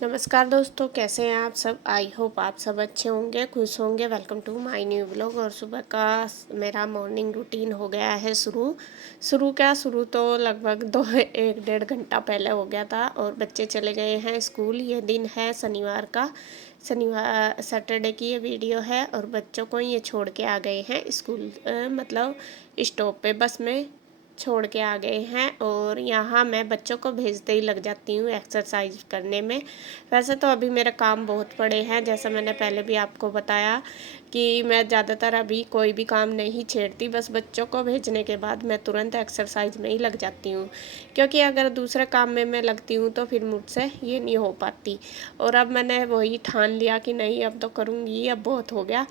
नमस्कार दोस्तों, कैसे हैं आप सब। आई होप आप सब अच्छे होंगे, खुश होंगे। Welcome to my new blog. और सुबह का मेरा मॉर्निंग रूटीन हो गया है शुरू। शुरू तो लगभग दो एक डेढ़ घंटा पहले हो गया था। और बच्चे चले गए हैं स्कूल। ये दिन है शनिवार का, शनिवार सैटरडे की ये वीडियो है। और बच्चों को ये छोड़ के आ गए हैं स्कूल, मतलब स्टॉप पे बस में छोड़ के आ गए हैं। और यहाँ मैं बच्चों को भेजते ही लग जाती हूँ एक्सरसाइज करने में। वैसे तो अभी मेरे काम बहुत पड़े हैं, जैसा मैंने पहले भी आपको बताया कि मैं ज़्यादातर अभी कोई भी काम नहीं छेड़ती। बस बच्चों को भेजने के बाद मैं तुरंत एक्सरसाइज में ही लग जाती हूँ, क्योंकि अगर दूसरे काम में मैं लगती हूँ तो फिर मुझसे ये नहीं हो पाती। और अब मैंने वही ठान लिया कि नहीं, अब तो करूँगी, अब बहुत हो गया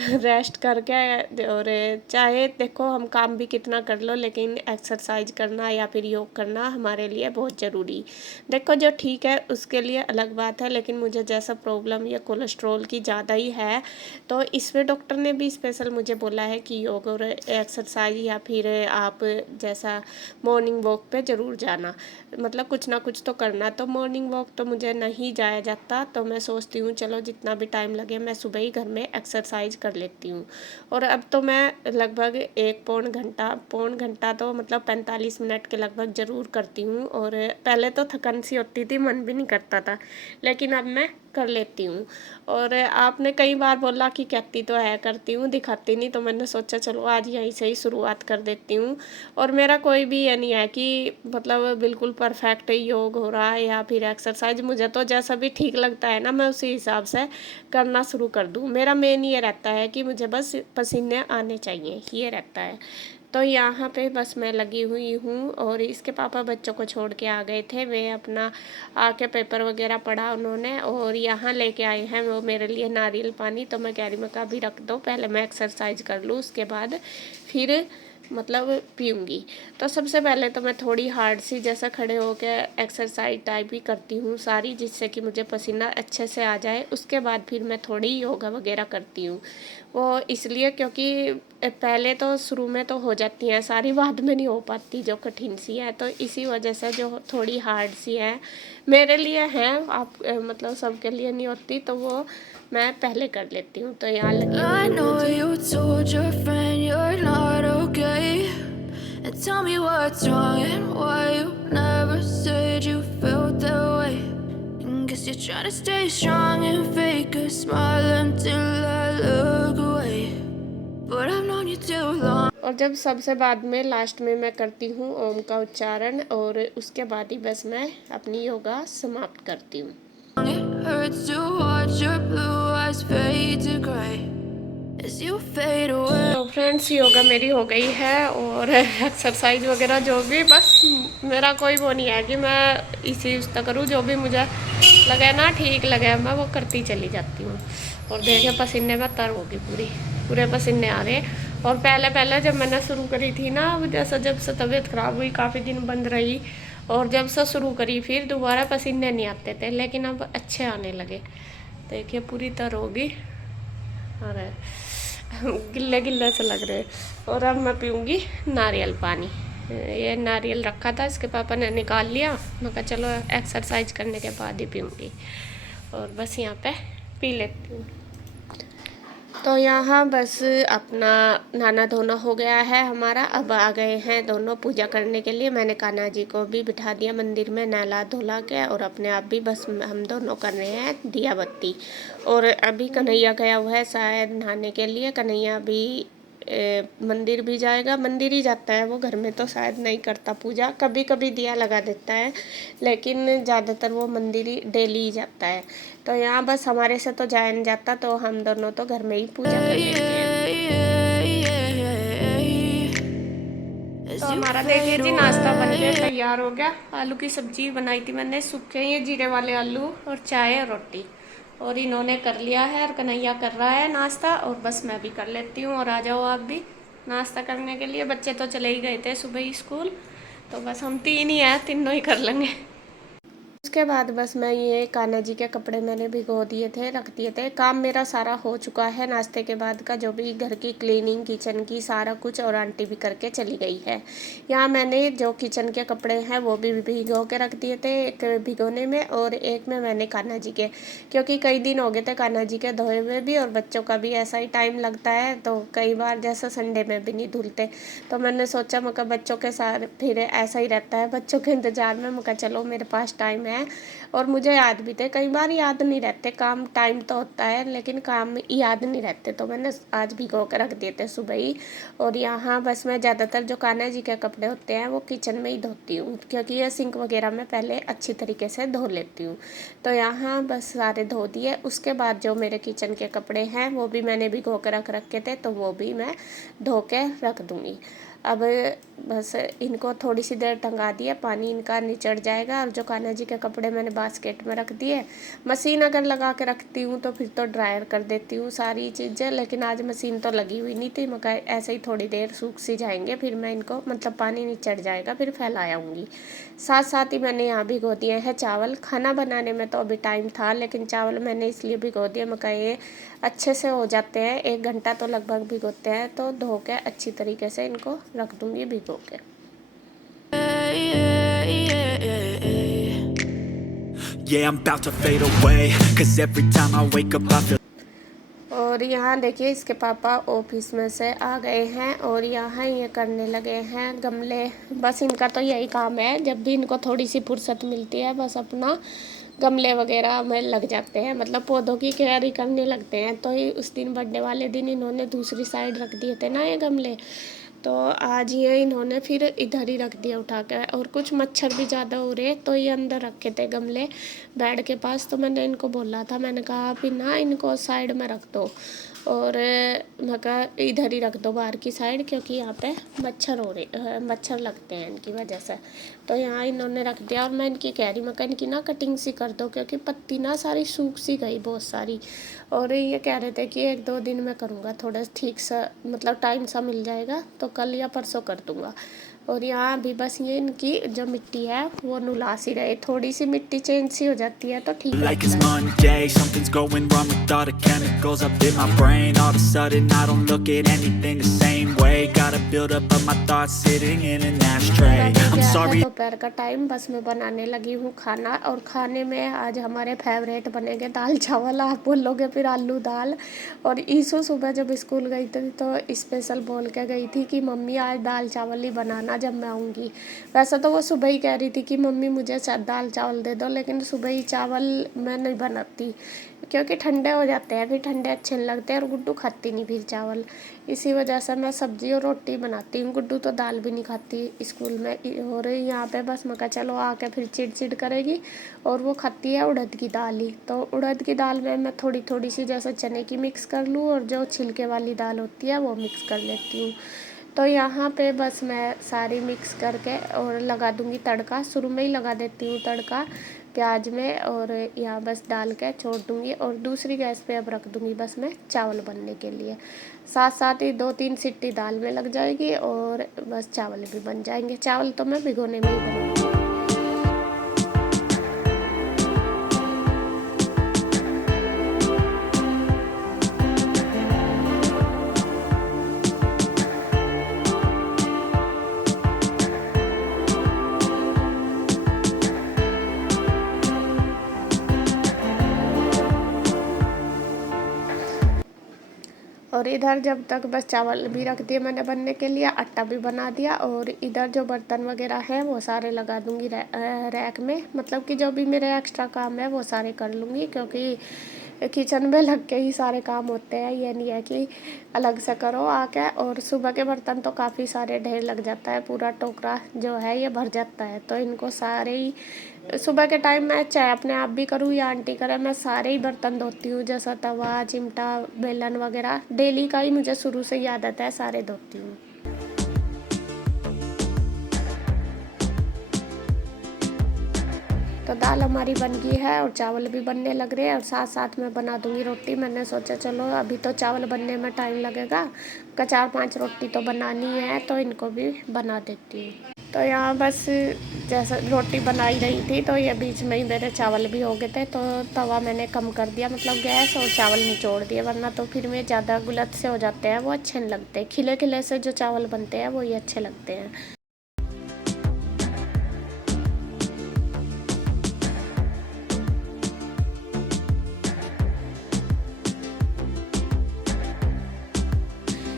रेस्ट करके। और चाहे देखो हम काम भी कितना कर लो, लेकिन एक्सरसाइज करना या फिर योग करना हमारे लिए बहुत ज़रूरी। देखो जो ठीक है उसके लिए अलग बात है, लेकिन मुझे जैसा प्रॉब्लम या कोलेस्ट्रॉल की ज़्यादा ही है, तो इसमें डॉक्टर ने भी स्पेशल मुझे बोला है कि योग और एक्सरसाइज या फिर आप जैसा मॉर्निंग वॉक पे ज़रूर जाना, मतलब कुछ ना कुछ तो करना। तो मॉर्निंग वॉक तो मुझे नहीं जाया जाता, तो मैं सोचती हूँ चलो जितना भी टाइम लगे मैं सुबह ही घर में एक्सरसाइज कर लेती हूँ। और अब तो मैं लगभग एक पौन घंटा तो मतलब 45 मिनट के लगभग ज़रूर करती हूँ। और पहले तो थकन सी होती थी, मन भी नहीं करता था, लेकिन अब मैं कर लेती हूँ। और आपने कई बार बोला कि कहती तो है, करती हूँ, दिखाती नहीं, तो मैंने सोचा चलो आज यहीं से ही शुरुआत कर देती हूँ। और मेरा कोई भी ये नहीं है कि मतलब बिल्कुल परफेक्ट योग हो रहा है या फिर एक्सरसाइज। मुझे तो जैसा भी ठीक लगता है ना, मैं उसी हिसाब से करना शुरू कर दूँ। मेरा मेन ये रहता है कि मुझे बस पसीने आने चाहिए, ये रहता है। तो यहाँ पे बस मैं लगी हुई हूँ। और इसके पापा बच्चों को छोड़ के आ गए थे, वे अपना आके पेपर वगैरह पढ़ा उन्होंने। और यहाँ लेके आए हैं वो मेरे लिए नारियल पानी। तो मैं कह रही मैं कभी रख दो, पहले मैं एक्सरसाइज कर लूँ, उसके बाद फिर मतलब पीऊँगी। तो सबसे पहले तो मैं थोड़ी हार्ड सी जैसा खड़े होकर एक्सरसाइज टाइप ही करती हूँ सारी, जिससे कि मुझे पसीना अच्छे से आ जाए। उसके बाद फिर मैं थोड़ी योगा वगैरह करती हूँ। वो इसलिए क्योंकि पहले तो शुरू में तो हो जाती हैं सारी, बाद में नहीं हो पाती जो कठिन सी है। तो इसी वजह से जो थोड़ी हार्ड सी है मेरे लिए है, आप मतलब सबके लिए नहीं होती, तो वो मैं पहले कर लेती हूँ। तो यहाँ लगी And tell me what's wrong and why you never said you felt that way. And guess you're trying to stay strong and fake a smile until I look away. But I've known you too long. और जब सबसे बाद में last में मैं करती हूँ ओम का उच्चारण, और उसके बाद ही बस मैं अपनी योगा समाप्त करती हूँ। It hurts to watch your blue eyes fade to gray. तो फ्रेंड्स योगा मेरी हो गई है, और एक्सरसाइज वगैरह जो भी, बस मेरा कोई वो नहीं है कि मैं इसी उस तक करूँ। जो भी मुझे लगे ना ठीक लगे मैं वो करती चली जाती हूँ। और देखे पसीने में तर होगी, पूरे पसीने आ रहे। और पहले पहले जब मैंने शुरू करी थी ना, जैसा जब से तबीयत ख़राब हुई, काफ़ी दिन बंद रही, और जब से शुरू करी फिर दोबारा पसीने नहीं आते थे, लेकिन अब अच्छे आने लगे। देखिए पूरी तर होगी, और गिल्ले गिल्ले से लग रहे। और अब मैं पीऊँगी नारियल पानी। ये नारियल रखा था, इसके पापा ने निकाल लिया, मैं कहा चलो एक्सरसाइज करने के बाद ही पीऊँगी। और बस यहाँ पे पी लेती हूँ। तो यहाँ बस अपना नहाना धोना हो गया है हमारा। अब आ गए हैं दोनों पूजा करने के लिए। मैंने कान्हा जी को भी बिठा दिया मंदिर में नहला धुला के, और अपने आप भी बस हम दोनों कर रहे हैं दिया बत्ती। और अभी कन्हैया गया हुआ है शायद नहाने के लिए। कन्हैया भी मंदिर भी जाएगा, मंदिर ही जाता है वो, घर में तो शायद नहीं करता पूजा, कभी कभी दिया लगा देता है, लेकिन ज़्यादातर वो मंदिर ही डेली ही जाता है। तो यहाँ बस हमारे से तो जाया नहीं जाता, तो हम दोनों तो घर में ही पूजा कर लेते हैं। तो हमारा देखिए जी नाश्ता बन के तैयार हो गया। आलू की सब्जी बनाई थी मैंने, सूखे ये जीरे वाले आलू, और चाय और रोटी। और इन्होंने कर लिया है, और कन्हैया कर रहा है नाश्ता, और बस मैं भी कर लेती हूँ। और आ जाओ आप भी नाश्ता करने के लिए। बच्चे तो चले ही गए थे सुबह ही स्कूल, तो बस हम तीन ही हैं, तीनों ही कर लेंगे। उसके बाद बस मैं ये कान्हा जी के कपड़े मैंने भिगो दिए थे, रख दिए थे। काम मेरा सारा हो चुका है नाश्ते के बाद का, जो भी घर की क्लीनिंग किचन की सारा कुछ, और आंटी भी करके चली गई है। यहाँ मैंने जो किचन के कपड़े हैं वो भी भिगो के रख दिए थे, एक भिगोने में और एक में मैंने कान्हा जी के, क्योंकि कई दिन हो गए थे कान्हा जी के धोए हुए भी, और बच्चों का भी ऐसा ही टाइम लगता है, तो कई बार जैसे संडे में भी नहीं धुलते, तो मैंने सोचा मैं बच्चों के साथ फिर ऐसा ही रहता है, बच्चों के इंतज़ार में मैं चलो मेरे पास टाइम है। और मुझे याद भी थे, कई बार याद नहीं रहते काम, टाइम तो होता है लेकिन काम याद नहीं रहते, तो मैंने आज भिगो कर रख दिए थे सुबह ही। और यहाँ बस मैं ज़्यादातर जो कान्हा जी के कपड़े होते हैं वो किचन में ही धोती हूँ, क्योंकि ये सिंक वगैरह में पहले अच्छी तरीके से धो लेती हूँ। तो यहाँ बस सारे धो दिए। उसके बाद जो मेरे किचन के कपड़े हैं वो भी मैंने भिगो कर रख रखे थे, तो वो भी मैं धो के रख दूँगी। अब बस इनको थोड़ी सी देर टंगा दिया, पानी इनका निचड़ जाएगा। और जो कान्हा जी के कपड़े मैंने बास्केट में रख दिए, मशीन अगर लगा के रखती हूँ तो फिर तो ड्रायर कर देती हूँ सारी चीज़ें, लेकिन आज मशीन तो लगी हुई नहीं थी, मैं ऐसे ही थोड़ी देर सूख सी जाएंगे, फिर मैं इनको मतलब पानी निचड़ जाएगा फिर फैला आऊँगी। साथ साथ ही मैंने यहाँ भिगो दिए हैं चावल। खाना बनाने में तो अभी टाइम था, लेकिन चावल मैंने इसलिए भिगो दिए, मैं ये अच्छे से हो जाते हैं, 1 घंटा तो लगभग भिगोते हैं, तो धो के अच्छी तरीके से इनको रख दूँगी भिगो के। Yeah, I'm about to fade away, 'cause every time I wake up I feel। और यहाँ देखिए इसके पापा ऑफिस में से आ गए हैं, और यहाँ ये करने लगे हैं गमले। बस इनका तो यही काम है, जब भी इनको थोड़ी सी फुर्सत मिलती है बस अपना गमले वगैरह में लग जाते हैं, मतलब पौधों की केयर ही करने लगते हैं। तो ये उस दिन बर्थडे वाले दिन इन्होंने दूसरी साइड रख दिए थे ना ये गमले, तो आज ये इन्होंने फिर इधर ही रख दिया उठा कर। और कुछ मच्छर भी ज़्यादा हो रहे, तो ये अंदर रखे थे गमले बेड के पास, तो मैंने इनको बोला था, मैंने कहा फिर ना इनको साइड में रख दो, और मैं कहा इधर ही रख दो बाहर की साइड, क्योंकि यहाँ पे मच्छर हो रहे, मच्छर लगते हैं इनकी वजह से। तो यहाँ इन्होंने रख दिया, और मैं इनकी कह रही, मैं कहा इनकी ना कटिंग सी कर दो, क्योंकि पत्ती ना सारी सूख सी गई बहुत सारी। और ये कह रहे थे कि 1-2 दिन में करूँगा, थोड़ा ठीक सा मतलब टाइम सा मिल जाएगा तो कल या परसों कर दूँगा। और यहाँ भी बस ये इनकी जो मिट्टी है वो नुला सी रहे, थोड़ी सी मिट्टी चेंज सी हो जाती है तो ठीक Like it's लगता है। Monday, something's going wrong with all the chemicals up in my brain. All of a sudden I don't look at anything the same way. Gotta build up of my thoughts sitting in an ashtray. I'm sorry। दोपहर का time, बस मैं बनाने लगी हूँ खाना, और खाने में आज हमारे फेवरेट बनेंगे दाल चावल। आप बोलोगे फिर आलू दाल। और ईशु सुबह जब स्कूल गई थी तो स्पेशल बोल के गई थी कि मम्मी आज दाल चावल ही बनाना जब मैं आऊँगी। वैसे तो वो सुबह ही कह रही थी कि मम्मी मुझे दाल चावल दे दो, लेकिन सुबह ही चावल मैं नहीं बनाती, क्योंकि ठंडे हो जाते हैं, फिर ठंडे अच्छे नहीं लगते, और गुड्डू खाती नहीं फिर चावल। इसी वजह से मैं सब्जी और रोटी बनाती हूँ, गुड्डू तो दाल भी नहीं खाती स्कूल में। और यहाँ पे बस मैं कहा चलो आके फिर चिड़ करेगी, और वो खाती है उड़द की दाल ही, तो उड़द की दाल में मैं थोड़ी थोड़ी सी जैसे चने की मिक्स कर लूँ, और जो छिलके वाली दाल होती है वो मिक्स कर लेती हूँ। तो यहाँ पे बस मैं सारी मिक्स करके और लगा दूँगी तड़का, शुरू में ही लगा देती हूँ तड़का प्याज में, और यहाँ बस डाल के छोड़ दूँगी, और दूसरी गैस पे अब रख दूँगी बस मैं चावल बनने के लिए। साथ साथ ही 2-3 सीटी दाल में लग जाएगी, और बस चावल भी बन जाएंगे। चावल तो मैं भिगोने में ही बनाऊँगी। और इधर जब तक बस चावल भी रख दिए मैंने बनने के लिए, आटा भी बना दिया, और इधर जो बर्तन वगैरह हैं वो सारे लगा दूँगी रैक में, मतलब कि जो भी मेरे एक्स्ट्रा काम है वो सारे कर लूँगी, क्योंकि किचन में लग के ही सारे काम होते हैं, ये नहीं है कि अलग से करो आके। और सुबह के बर्तन तो काफ़ी सारे ढेर लग जाता है, पूरा टोकरा जो है ये भर जाता है, तो इनको सारे ही सुबह के टाइम मैं चाहे अपने आप भी करूँ या आंटी करे, मैं सारे ही बर्तन धोती हूँ, जैसा तवा चिमटा बेलन वगैरह डेली का ही मुझे शुरू से ही आदत है, सारे धोती हूँ। तो दाल हमारी बन गई है और चावल भी बनने लग रहे हैं, और साथ साथ में बना दूंगी रोटी। मैंने सोचा चलो अभी तो चावल बनने में टाइम लगेगा, का 4-5 रोटी तो बनानी है, तो इनको भी बना देती हूँ। तो यहाँ बस जैसा रोटी बनाई रही थी तो ये बीच में ही मेरे चावल भी हो गए थे, तो तवा मैंने कम कर दिया, मतलब गैस, और चावल निचोड़ दिए, वरना तो फिर में ज़्यादा गुलत से हो जाते हैं, वो अच्छे नहीं लगते। खिले खिले से जो चावल बनते हैं वो ही अच्छे लगते हैं।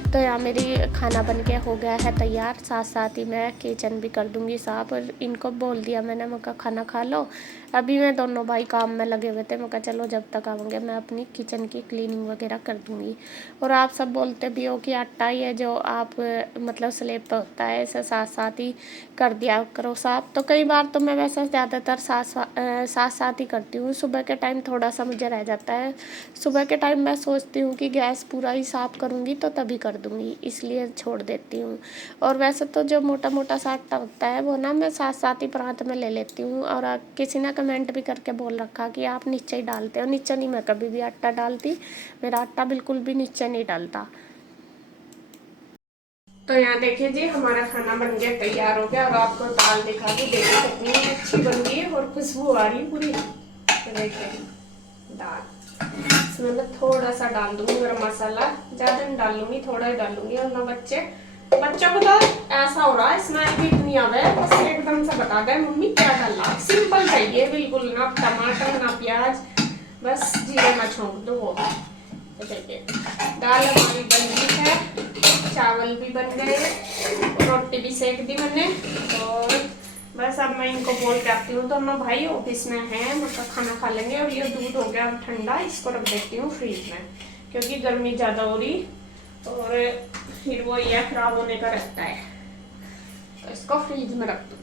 तो यहाँ मेरी खाना बन के हो गया है तैयार। साथ साथ ही मैं किचन भी कर दूँगी साफ़, और इनको बोल दिया मैंने, मैं खाना खा लो। अभी मैं दोनों भाई काम में लगे हुए थे, मैं चलो जब तक आऊँगे मैं अपनी किचन की क्लीनिंग वगैरह कर दूँगी। और आप सब बोलते भी हो कि आटा ही है जो आप मतलब स्लेब पे होता है, इसे साथ साथ ही कर दिया करो साफ़। तो कई बार तो मैं वैसे ज़्यादातर साथ साथ ही करती हूँ। सुबह के टाइम थोड़ा सा मुझे रह जाता है, सुबह के टाइम मैं सोचती हूँ कि गैस पूरा ही साफ़ करूँगी तो तभी कर दूँगी, इसलिए छोड़ देती हूँ। और वैसे तो जो मोटा मोटा सा आटा होता है वो ना मैं साथ साथ ही परात में ले लेती हूँ। और किसी ने कमेंट भी करके बोल रखा कि आप नीचे ही डालते हो, नीचे नहीं, मैं कभी भी आटा डालती, मेरा आटा बिल्कुल भी नीचे नहीं डालता। तो यहाँ देखिए जी, हमारा खाना बन गया, तैयार हो गया। और आपको दाल दिखा के देखिए कितनी अच्छी बन गई है और खुशबू आ रही पूरी। तो देखिए दाल, इसमें मैं थोड़ा सा डाल दूंगी गरम मसाला, ज़्यादा नहीं डालूंगी, थोड़ा ही डालूंगी। और ना बच्चों को तो ऐसा हो रहा है, स्मेल भी इतनी आ रहा है, बस एकदम से बता दें मम्मी क्या डालना। सिंपल चाहिए बिल्कुल, ना टमाटर ना प्याज, बस जीरे में छोंक दो वो। तो देखिए दाल हमारी बन गई है, चावल भी बन गए, रोटी भी सेक दी मैंने। और बस अब मैं इनको बोल के आती हूँ, दोनों भाई ऑफिस में हैं, मतलब खाना खा लेंगे। और ये दूध हो गया ठंडा, इसको रख देती हूँ फ्रीज में, क्योंकि गर्मी ज़्यादा हो रही और फिर वो ये खराब होने का रहता है, तो इसको फ्रीज में रख दूँगी।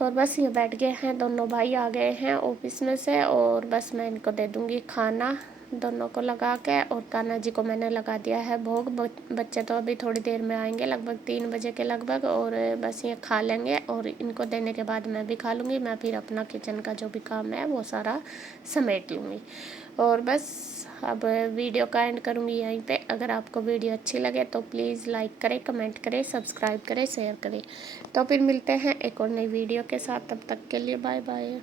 और बस ये बैठ गए हैं, दोनों भाई आ गए हैं ऑफिस में से, और बस मैं इनको दे दूँगी खाना दोनों को लगा के। और कान्हा जी को मैंने लगा दिया है भोग। बच्चे तो अभी थोड़ी देर में आएंगे, लगभग 3 बजे के लगभग, और बस ये खा लेंगे और इनको देने के बाद मैं भी खा लूँगी। मैं फिर अपना किचन का जो भी काम है वो सारा समेट लूँगी। और बस अब वीडियो का एंड करूँगी यहीं पे। अगर आपको वीडियो अच्छी लगे तो प्लीज़ लाइक करें, कमेंट करें, सब्सक्राइब करें, शेयर करें। तो फिर मिलते हैं एक और नई वीडियो के साथ, तब तक के लिए बाय बाय।